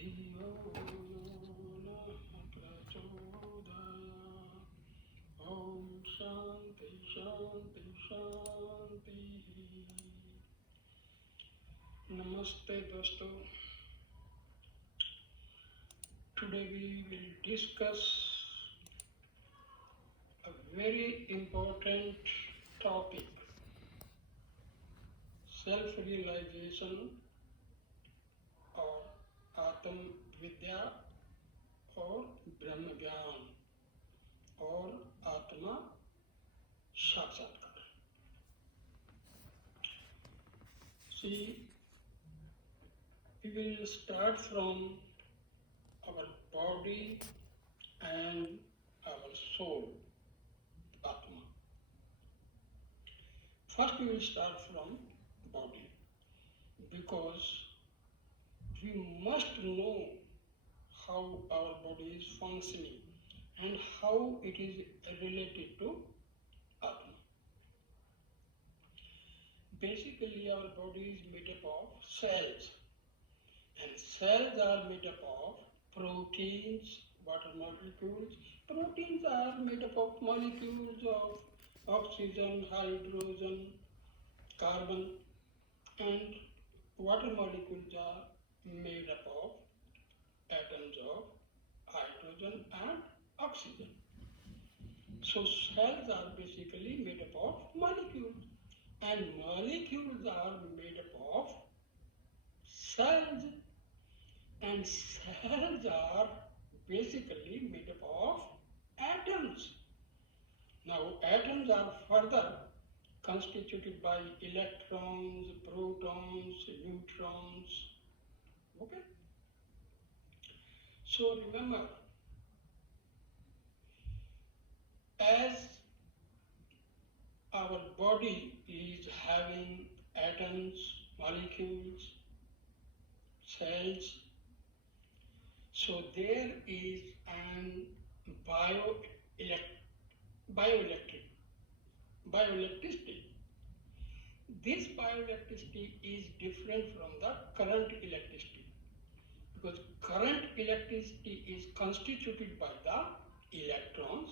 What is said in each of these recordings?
धियो न प्रचोदयात्। ओम शांति शांति शांति। नमस्ते दोस्तों, today we will discuss a very important topic, self-realization or Atama Vidya or Braham Gyan or Atama Sakshatkar. See, we will start from our body and our soul, Atma. First we will start from body, because we must know how our body is functioning and how it is related to Atma. Basically, our body is made up of cells, and cells are made up of proteins, water molecules. Proteins are made up of molecules of oxygen, hydrogen, carbon, and water molecules are made up of atoms of hydrogen and oxygen. So cells are basically made up of molecules, and molecules are made up of cells, and cells are basically made up of atoms. Now atoms are further constituted by electrons, protons, neutrons. Okay? So remember, as our body is having atoms, molecules, cells, so there is an bioelectricity. This bioelectricity is different from the current electricity, because current electricity is constituted by the electrons,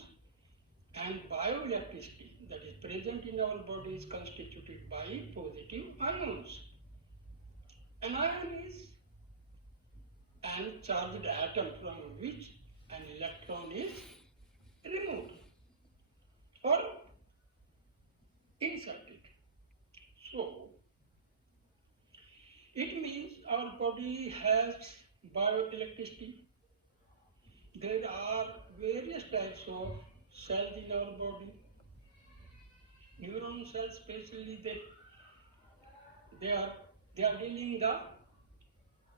and bioelectricity that is present in our body is constituted by positive ions. An ion is an charged atom from which an electron is removed or inserted. So it means our body has bioelectricity. There are various types of cells in our body. Neuron cells, especially, they are dealing the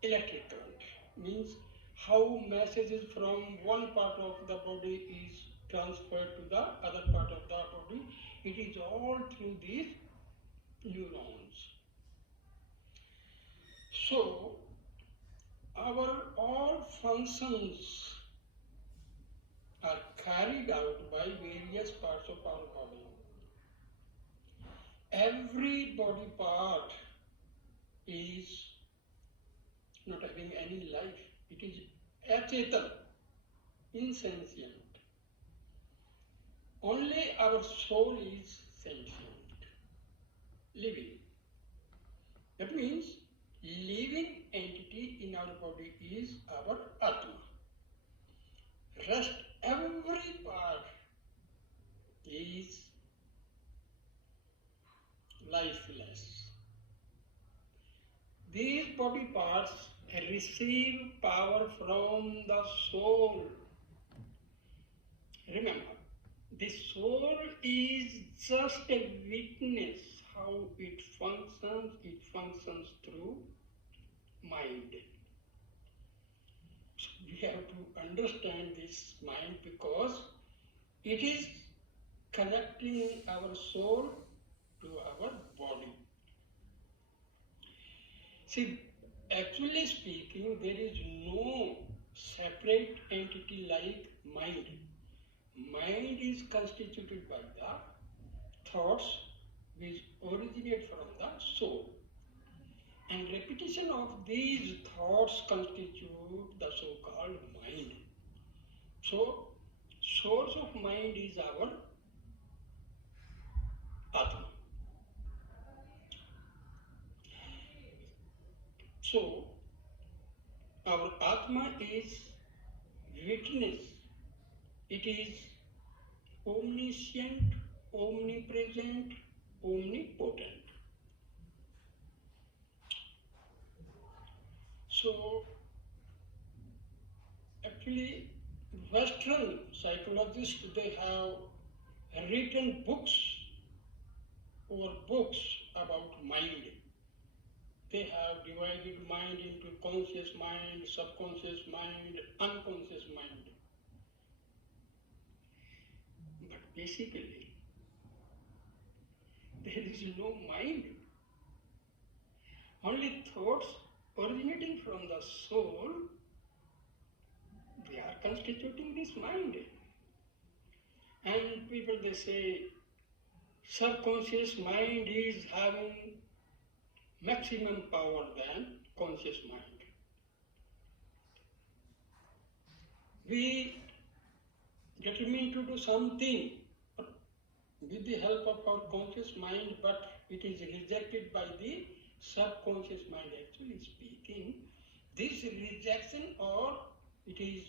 electric current. Means how messages from one part of the body is transferred to the other part of the body. It is all through these neurons. So our all functions are carried out by various parts of our body. Every body part is not having any life. It is achetan, insentient. Only our soul is sentient, living. That means living entity in our body is our Atma. Rest every part is lifeless. These body parts receive power from the soul. Remember, the soul is just a witness how it functions. It functions through mind. So we have to understand this mind, because it is connecting our soul to our body. See, actually speaking, there is no separate entity like mind. Mind is constituted by the thoughts which originate from the soul, and repetition combination of these thoughts constitute the so-called mind. So, source of mind is our Atama. So, our Atma is witness. It is omniscient, omnipresent, omnipotent. So, actually, Western psychologists, they have written books about mind. They have divided mind into conscious mind, subconscious mind, unconscious mind. But basically, there is no mind. Only thoughts originating from the soul, they are constituting this mind. And people, they say, subconscious mind is having maximum power than conscious mind. We determine to do something with the help of our conscious mind, but it is rejected by the subconscious mind. Actually speaking, this rejection, or it is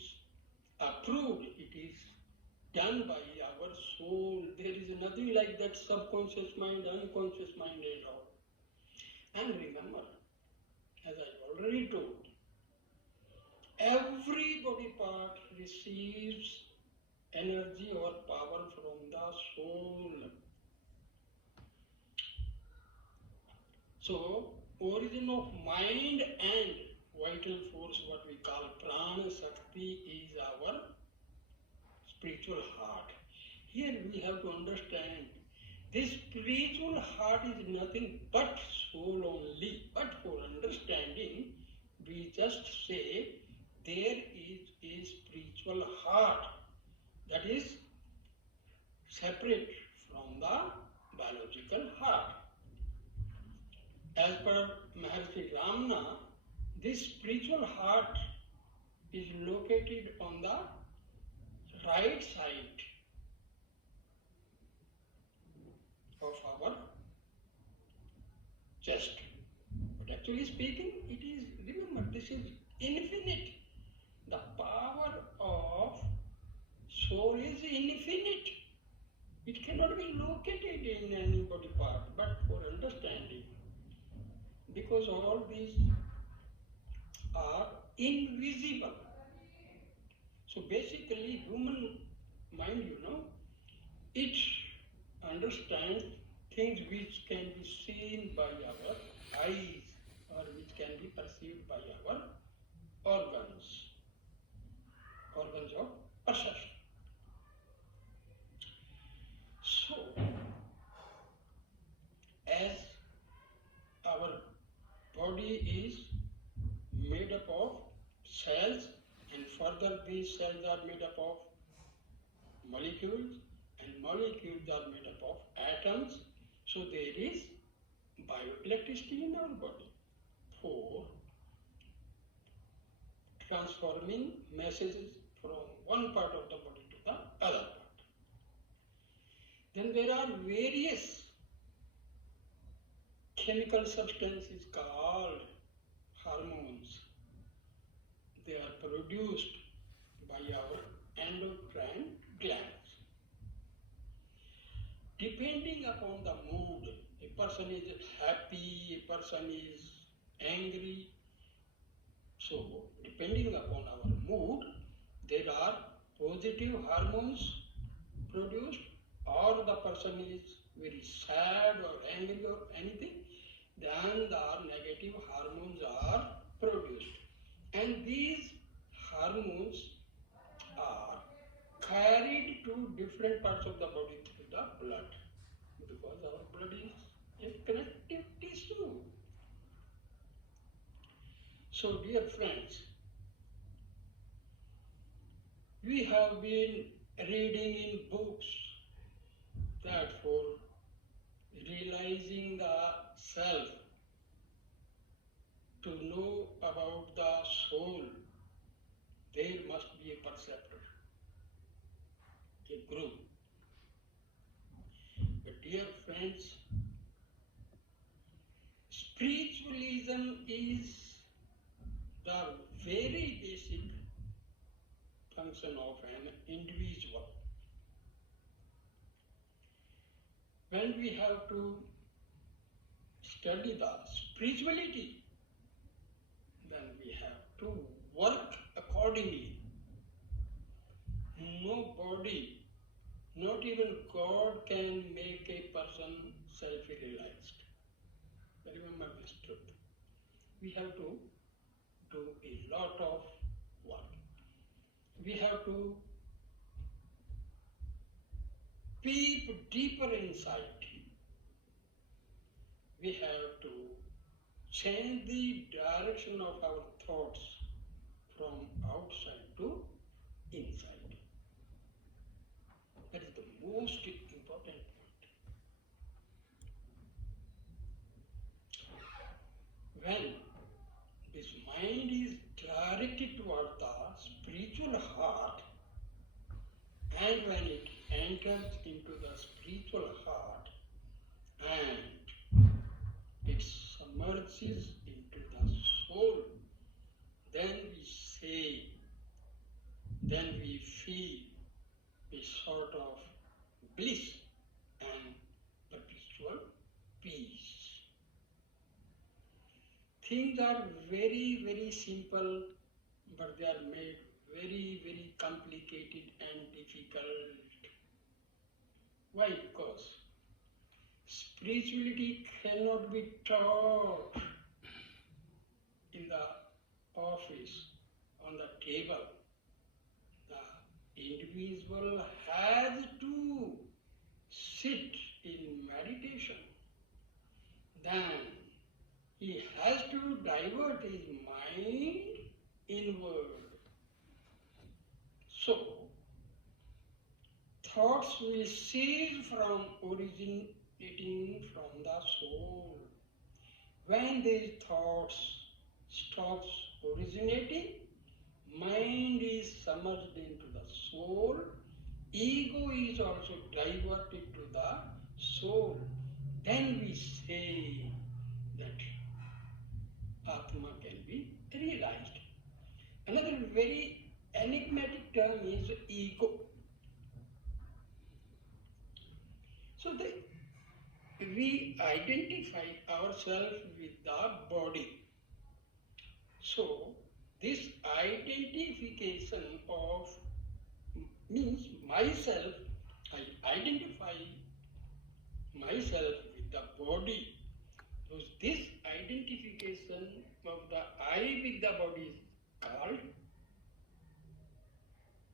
approved, it is done by our soul. There is nothing like that subconscious mind, unconscious mind and all. And remember, as I already told, every body part receives energy or power from the soul. So, origin of mind and vital force, what we call prana shakti, is our spiritual heart. Here we have to understand, this spiritual heart is nothing but soul only. But for understanding, we just say there is a spiritual heart that is separate from the biological heart. As per Maharishi Ramana, this spiritual heart is located on the right side of our chest. But actually speaking, it is, remember, this is infinite. The power of soul is infinite. It cannot be located in any body part. But for understanding, because all these are invisible. So basically, human mind, it understands things which can be seen by our eyes or which can be perceived by our organs of perception. So, as our body is made up of cells, and further these cells are made up of molecules, and molecules are made up of atoms. So there is bioelectricity in our body for transforming messages from one part of the body to the other part. Then there are various chemical substances called hormones. They are produced by our endocrine glands. Depending upon the mood, a person is happy, a person is angry. So, depending upon our mood, there are positive hormones produced, or the person is very sad or angry or anything, then the negative hormones are produced. And these hormones are carried to different parts of the body through the blood, because our blood is a connective tissue. So dear friends, we have been reading in books that for realizing the self, to know about the soul, there must be a perceptor, a guru. But dear friends, spiritualism is the very basic function of an individual. When we have to study the spirituality, then we have to work accordingly. Nobody, not even God, can make a person self-realized. Remember this truth. We have to do a lot of work. We have to peep deeper inside. We have to change the direction of our thoughts from outside to inside. That is the most important point. When this mind is directed toward the spiritual heart, and when it enters into the spiritual heart and it submerges into the soul, then we say, then we feel a sort of bliss and perpetual peace. Things are very, very simple, but they are made very, very complicated and difficult. Why? Because spirituality cannot be taught in the office, on the table. The individual has to sit in meditation. Then he has to divert his mind inward. So, thoughts will cease from originating from the soul. When these thoughts stops originating, mind is submerged into the soul, ego is also diverted to the soul. Then we say that Atama can be realized. Another very enigmatic term is ego. So we identify ourselves with the body. So this identification of means myself, I identify myself with the body. So this identification of the I with the body is called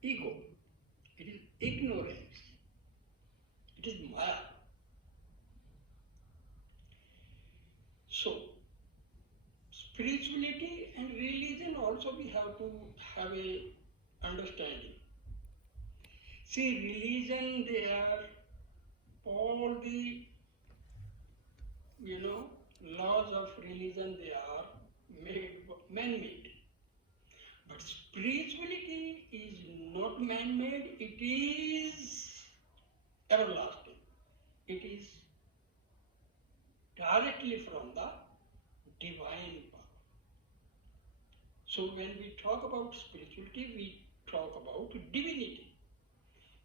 ego. It is ignorance. It is Maya. So, spirituality and religion also we have to have a understanding. See, religion, they are all the, laws of religion, they are man-made. But spirituality is not man-made, it is everlasting. It is directly from the divine power. So when we talk about spirituality, we talk about divinity.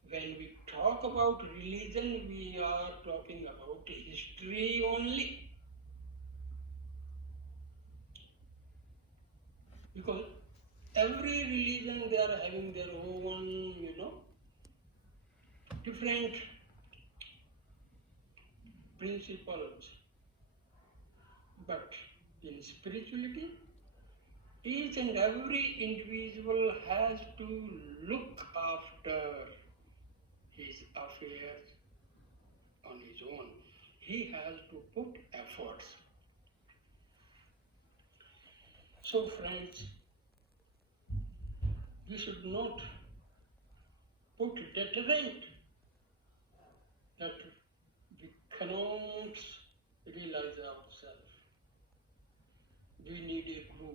When we talk about religion, we are talking about history only. Because every religion, they are having their own, different principles. But in spirituality, each and every individual has to look after his affairs on his own. He has to put efforts. So friends, we should not put deterrent that we cannot realize ourselves. we need a guru.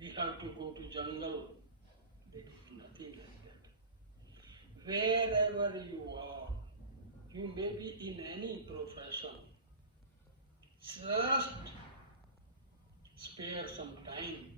We have to go to jungle. There is nothing like that. Wherever you are, you may be in any profession. Just spare some time